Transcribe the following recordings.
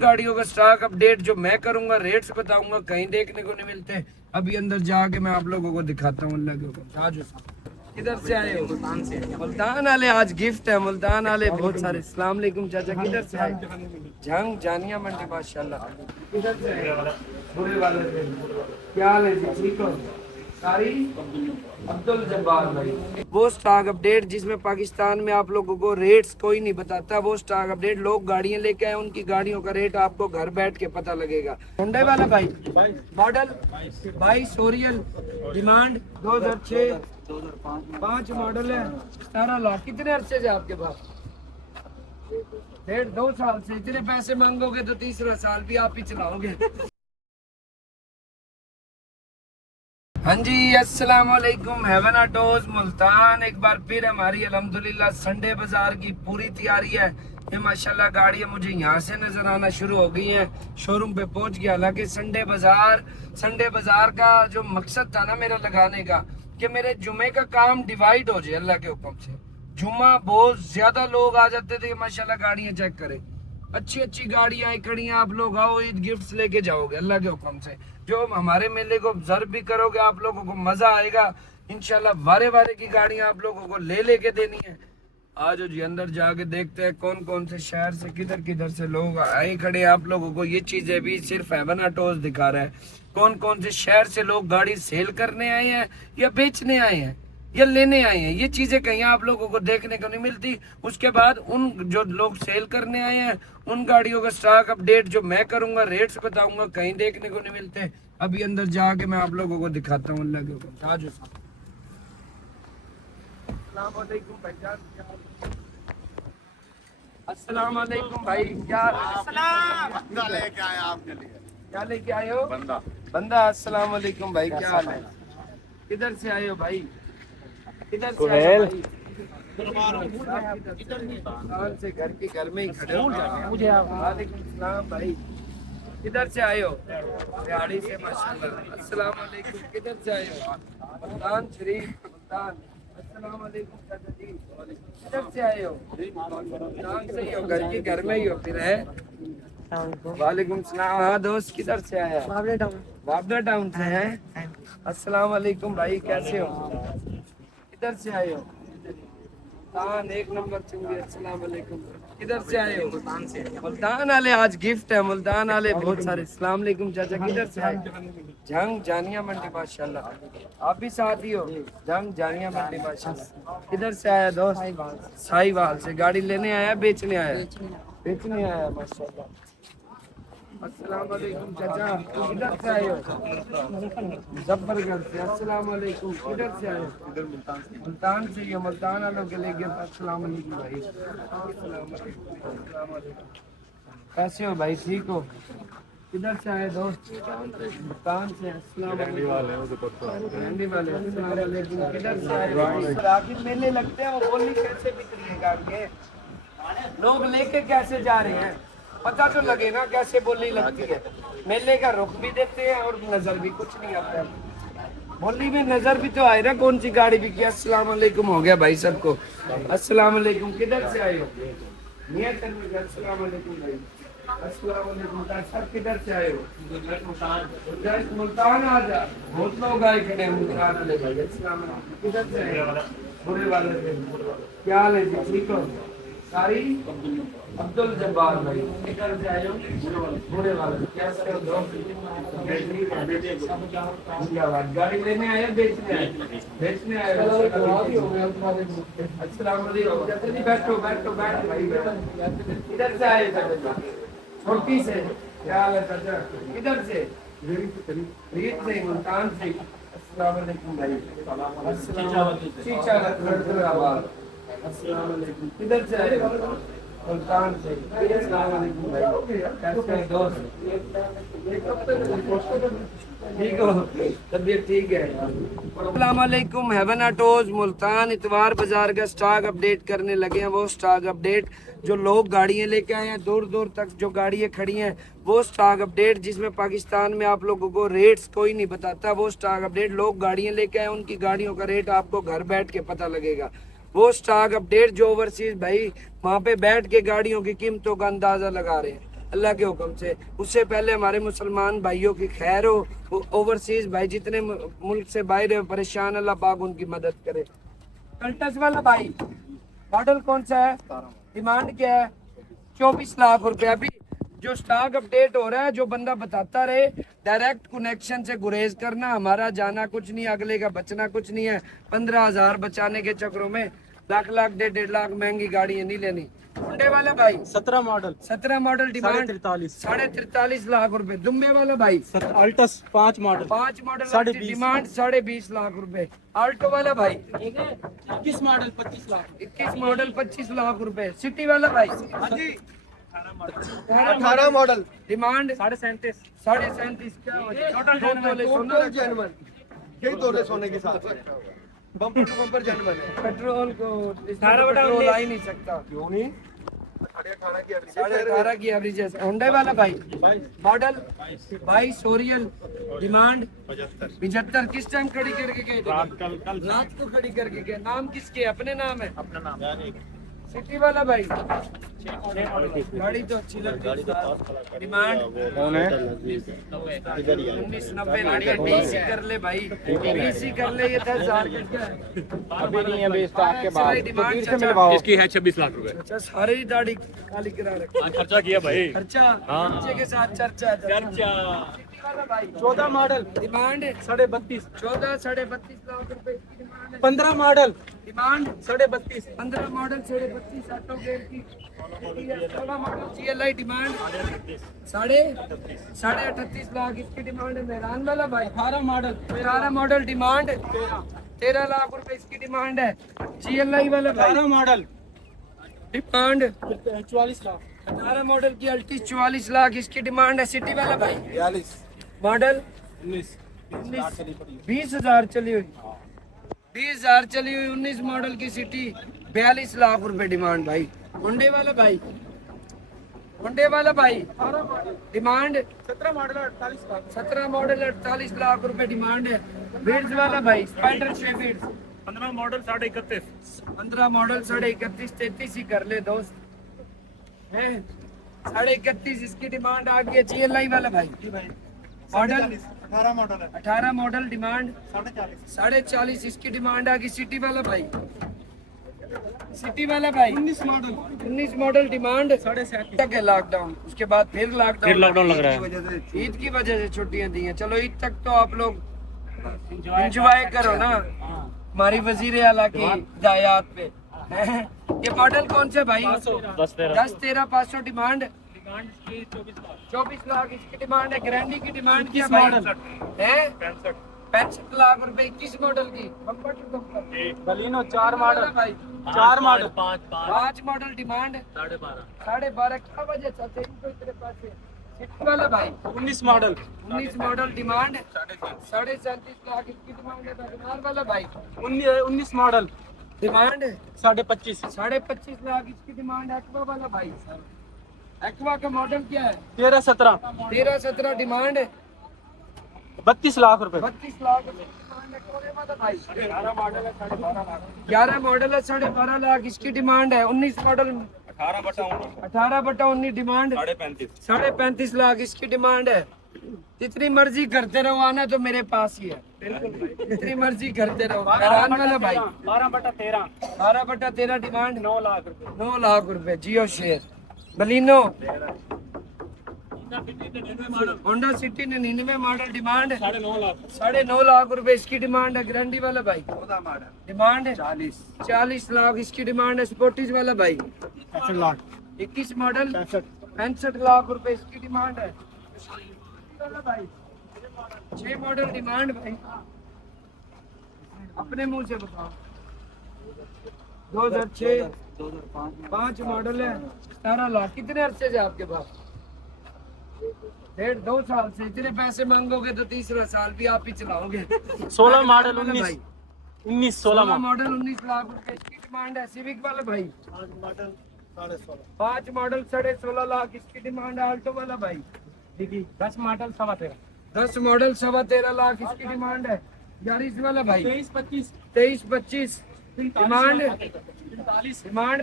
गाड़ियों का stock update जो मैं करूंगा, रेट्स बताऊंगा, कहीं देखने को नहीं मिलते। अभी अंदर जाके मैं आप लोगों को दिखाता हूँ। अल्लाह के हुक्म। आज किधर से आए हो? मुल्तान से। मुल्तान वाले आज गिफ्ट है, मुल्तान वाले बहुत सारे। अस्सलाम वालेकुम चाचा, किधर से आए? जंग जानिया मंडी, माशाल्लाह। किधर से आए? बुरे वाले से। क्या हाल है जी, ठीक हो? सारी अब्दुल जब्बार भाई। वो स्टॉक अपडेट जिसमें पाकिस्तान में आप लोगों को रेट्स कोई नहीं बताता, वो स्टॉक अपडेट लोग गाड़ियां लेके आए, उनकी गाड़ियों का रेट आपको घर बैठ के पता लगेगा। हुंडई वाला भाई, मॉडल 22 ओरियल, डिमांड 2006, 5 मॉडल है, 17 लाख। कितने अरसे से आपके पास? 1.5-2 साल से। इतने पैसे मांगोगे तो तीसरा साल भी आप ही चलाओगे। हाँ जी, अस्सलाम वालेकुम। हेवन ऑटोज मुल्तान एक बार फिर हमारी अल्हम्दुलिल्लाह संडे बाजार की पूरी तैयारी है। ये माशाल्लाह गाड़ियाँ मुझे यहाँ से नजर आना शुरू हो गई हैं। शोरूम पे पहुँच गया। हालांकि संडे बाजार का जो मकसद था ना मेरा लगाने का, कि मेरे जुमे का काम डिवाइड हो जाए अल्लाह के हुक्म से। जुमा बहुत ज्यादा लोग आ जाते थे, माशाल्लाह गाड़ियाँ चेक करें, अच्छी अच्छी गाड़ियां खड़ी हैं। आप लोग आओ, ईद गिफ्ट्स लेके जाओगे अल्लाह के हुक्म से। जो हमारे मेले को ऑब्जर्व भी करोगे, आप लोगों को मजा आएगा इंशाल्लाह। वारे वारे की गाड़ियां आप लोगों को ले लेके देनी है। आज जी अंदर जाके देखते हैं कौन कौन से शहर से किधर किधर से लोग आए खड़े। आप लोगों को ये चीजें भी सिर्फ हेवन ऑटोज दिखा रहा है, कौन कौन से शहर से लोग गाड़ी सेल करने आए हैं या बेचने आए हैं या लेने आए हैं। ये चीजें कहीं आप लोगों को देखने को नहीं मिलती। उसके बाद उन जो लोग सेल करने आए हैं, उन गाड़ियों का स्टॉक अपडेट जो मैं करूंगा, रेट्स बताऊंगा, कहीं देखने को नहीं मिलते। अभी अंदर जाके मैं आप लोगों को दिखाता हूँ अल्लाह के हुक्म। आज अस्सलाम वालेकुम भाई, क्या लेके आए आपके लिए? क्या लेके आए हो? बंदा। अस्सलाम वालेकुम भाई, क्या हाल है? किधर से आए हो भाई? किधर से आए हो भाई? से घर के घर में ही खड़े हो। वालेकुम सलाम भाई, किधर से आए हो? बिहाड़ी से, माशाल्लाह। अस्सलाम वालेकुम, किधर से आए हो? मुल्तान शरीफ, मुल्तान। अस्सलाम वालेकुम चाचा जी, किधर से आए हो? मुल्तान से ही हो, घर के घर में ही हो फिर है? वालेकुम सलाम। हाँ दोस्त, किधर से आया? वाबड़ा टाउन से है। अस्सलाम वालेकुम भाई, कैसे हो? किधर से आए हो? मुल्तान एक नंबर चुंगी। अस्सलाम वालेकुम, किधर से आए हो? मुल्तान से। मुल्तान वाले आज गिफ्ट है, मुल्तान वाले बहुत सारे। अस्सलाम वालेकुम चाचा, किधर से आए? जंग जानिया मंडी, माशाल्लाह। आप भी साथ ही हो? जंग जानिया मंडी, माशाल्लाह। किधर से आया दोस्त? साहिवाल से। गाड़ी लेने आया, बेचने आया? बेचने आया, माशाल्लाह। अस्सलाम वालेकुम चाचा, किधर से आए हो? जफरगढ़ से। अस्सलाम वालेकुम, किधर से आए हो? मुल्तान से ही हो। मुल्तान वालों के लिए गिफ्ट। अस्सलाम वालेकुम भाई। अस्सलाम वालेकुम। कैसे हो भाई, ठीक हो? किधर से आए दोस्त? मुल्तान से। अस्सलाम वालेकुम। मंडी वाले। अस्सलाम वालेकुम, किधर से आए हो? आखिर मेले लगते हैं, वो बोली कैसे बिक रही है गाड़ियाँ? लोग लेके कैसे जा रहे हैं, पता तो लगे ना कैसे बोली लगती है। मेले का रुख भी देते हैं और नजर भी कुछ नहीं आता है। बोली में नजर भी तो आए ना, कौन सी गाड़ी बिकी। अस्सलाम वालेकुम हो गया भाई सबको। अस्सलाम वालेकुम, किधर से आए हो? मियां तनवीर। अस्सलाम वालेकुम भाई। अस्सलाम वालेकुम सर, किधर से आए हो? मुल्तान। आ जा, बहुत लोग आए खड़े हैं मुल्तान वाले भाई। अस्सलाम वालेकुम, किधर से आए हो? बुरे वाले से। क्या हाल है जी, ठीक हो? सारी अब्दुल जब्बार भाई, किधर से आए हो? बुरे वाले। कैसे हो दोस्त? गाड़ी लेने आए हो, बेचने आए? बेचने आए हो। अस्सलाम वालेकुम चाचा जी, बैठो बैठो बैठो भाई, किधर से आए चाचा जी? छोटी से। क्या हाल है चाचा, किधर से? रीत से, मुल्तान से। अस्सलाम वालेकुम भाई। अस्सलाम वालेकुम, किधर से आए हो? मुल्तान से। अस्सलाम वालेकुम भाई, कैसे हैं दोस्त? ठीक हो? तबीयत ठीक है? अस्सलाम वालेकुम। हेवन ऑटोज मुल्तान इतवार बाजार का स्टॉक अपडेट करने लगे हैं। वो स्टॉक अपडेट जो लोग गाड़ियां लेके आए हैं, दूर दूर तक जो गाड़ियां खड़ी हैं, वो स्टॉक अपडेट जिसमें पाकिस्तान में आप लोगों को रेट्स कोई नहीं बताता, वो स्टॉक अपडेट लोग गाड़ियां लेके आए, उनकी गाड़ियों का रेट आपको घर बैठ के पता लगेगा। वो स्टॉक अपडेट जो ओवरसीज भाई वहाँ पे बैठ के गाड़ियों की कीमतों का अंदाजा लगा रहे हैं। अल्लाह के हुक्म से। उससे पहले हमारे मुसलमान भाइयों की खैर हो, वो ओवरसीज भाई जितने मुल्क से बाहर है परेशान, अल्लाह पाक उनकी मदद करे। कल्टस वाला भाई मॉडल कौन सा है, डिमांड क्या है? 24 लाख रुपए। अभी जो स्टॉक अपडेट हो रहा है, जो बंदा बताता रहे, डायरेक्ट कनेक्शन से गुरेज करना, हमारा जाना कुछ नहीं, अगले का बचना कुछ नहीं है। 15,000 बचाने के चक्करों में लाख लाख 1.5 लाख महंगी गाड़ी नहीं लेनी। होंडे वाला भाई 17 मॉडल 17 मॉडल डिमांड 43.5 लाख रुपए। दुम्बे वाला भाई Altis 5 model 5 model demand 20.5 lakh रुपए। आल्टो वाला भाई 21 मॉडल 25 लाख 21 मॉडल 25 लाख रुपए। सिटी वाला भाई 18 मॉडल डिमांड 37.5 37.5 यही तोड़े सोने के साथ बम्पर टू बम्पर जेन्युइन है। पेट्रोल को पेट्रोल आ ही नहीं सकता। क्यों नहीं? 18.5 की एवरेज 18.5 की एवरेज है। होंडे वाला भाई मॉडल 22 ओरियल डिमांड 75। किस टाइम खड़ी करके गए थे? रात को खड़ी करके गए। नाम किसके? अपने नाम है? अपना नाम। सिटी वाला भाई गाड़ी तो अच्छी लगती है। डिमांड 1990 गाड़ी है। डीसी कर ले भाई, डीसी कर ले। ये 10,000 का है। अभी नहीं है बेचता आपके बाद डिमांड से मिलवाओ। इसकी है 26 लाख रुपए। अच्छा सारे ही दाढ़ी खाली करा रखी। खर्चा किया भाई। खर्चा खर्चे के साथ चर्चा है। 14 मॉडल डिमांड 32.5 14 32.5 लाख रुपए की डिमांड है। 15 model demand 32.5 15 model 32.5 auto gear की। 16 मॉडल GLI डिमांड 38.5 लाख इसकी डिमांड है। मेहरान वाला भाई 18 मॉडल डिमांड 13 लाख रुपए इसकी डिमांड है। GLI वाला भाई 18 मॉडल डिमांड 44 लाख 18 मॉडल की अल्टिस 44 लाख इसकी डिमांड है। सिटी वाला भाई 42 मॉडल 19 20,000 चली हुई 20,000 चली हुई 19 मॉडल की सिटी 42 लाख रुपए डिमांड भाई। होंडे वाला भाई demand 17 model 48 lakh 17 model 48 lakh रुपए डिमांड है। बीड्स वाला भाई स्पाइडर शेफिड्स 15 मॉडल 31.5। 15 मॉडल 31.5 33 ही कर ले दोस्त है। 31.5 इसकी डिमांड आ गई है। GLI वाला भाई मॉडल 18 मॉडल है 18 मॉडल डिमांड 40.5 40.5 इसकी डिमांड आ गई। सिटी वाला भाई 19 मॉडल डिमांड 37 तक है। लॉकडाउन उसके बाद फिर लॉकडाउन लग रहा है। ईद की वजह से छुट्टियां दी हैं। चलो ईद तक तो आप लोग एंजॉय करो ना हमारी वजीर आला की हिदायत पे। ये मॉडल कौन से भाई? 10 13 500 डिमांड 24 लाख इसकी डिमांड है। ग्रैंडी की डिमांड क्या भाई है? 65 लाख रुपए 21 मॉडल की bumper to bumper. Baleno 4 model भाई 4 मॉडल 5 मॉडल डिमांड 12.5 क्या वजह चाहते हैं इनको इतने पैसे? सिटी वाला भाई 19 मॉडल 19 मॉडल डिमांड 37.5 लाख इसकी डिमांड है। दरबार वाला भाई 19 मॉडल डिमांड 25.5 25 लाख इसकी डिमांड। एक्वा वाला भाई एक्वा का मॉडल क्या है? 13-17 डिमांड 32 लाख रुपए 32 लाख डिमांड है। कोने वाला भाई 11 मॉडल है 12.5 लाख इसकी डिमांड है। 19 मॉडल 18/19 डिमांड 35.5 लाख इसकी डिमांड है। जितनी मर्जी करते रहो, आना तो मेरे पास ही है। जितनी मर्जी करते रहो। हैरान वाला भाई 12/13 डिमांड 9 लाख रुपए। Jio share Baleno Honda City 99 model demand 9.5 lakh रुपए इसकी डिमांड है। ग्रैंडी वाला भाई डिमांड 40 लाख इसकी डिमांड है। स्पोर्टिस वाला भाई 21 मॉडल 65 लाख रुपए इसकी डिमांड है। भाई 6 मॉडल डिमांड भाई अपने मुंह से बताओ। 2006 5 मॉडल है 17 लाख। कितने अरसे से आपके पास? 1.5 2 साल से। इतने पैसे मांगोगे तो तीसरा साल भी आप ही चलाओगे। 16 मॉडल 19 16 मॉडल 19 लाख रुपए इसकी डिमांड है। सिविक वाला भाई 5 मॉडल 16.5 लाख इसकी डिमांड है। आल्टो वाला भाई 10 मॉडल 13.5 10 मॉडल 13.5 लाख इसकी डिमांड है। यारिस वाला भाई 23-25 डिमांड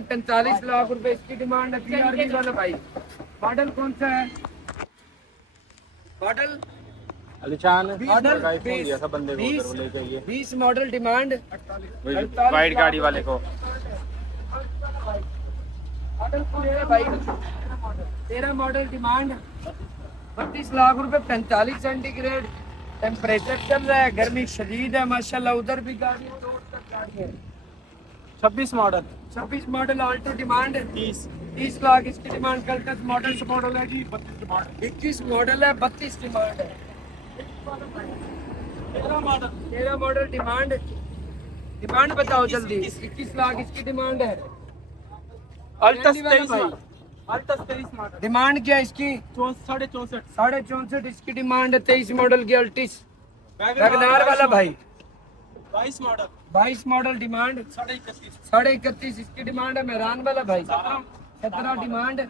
45 लाख रुपए इसकी डिमांड है। PRV वाला भाई मॉडल कौन सा है? मॉडल अलीशान मॉडल का iPhone दिया था बंदे को उधर, वो लेके आइए 20 मॉडल डिमांड वाइट गाड़ी वाले को। मॉडल पूरे है भाई। 13 मॉडल डिमांड 32 लाख रुपए, 45 सेंटीग्रेड टेम्परेचर चल रहा है, गर्मी शदीद है माशाल्लाह। उधर भी गाड़ी है, रोड तक गाड़ी है। 26 model 26 model Alto demand 30 lakh इसकी डिमांड। कल तक मॉडल मॉडल है जी 32 डिमांड 21 मॉडल है, 32 डिमांड है। 13 मॉडल डिमांड बताओ जल्दी। 21 लाख इसकी डिमांड है। अल्टस वाला 23 भाई। अल्टस 23 मॉडल डिमांड क्या है इसकी? 64.5 64.5 इसकी डिमांड है। 23 मॉडल की अल्टिस वैगनार वाला भाई। 22 मॉडल 22 मॉडल डिमांड 31.5 31.5 इसकी डिमांड है। मेहरान वाला भाई 17 डिमांड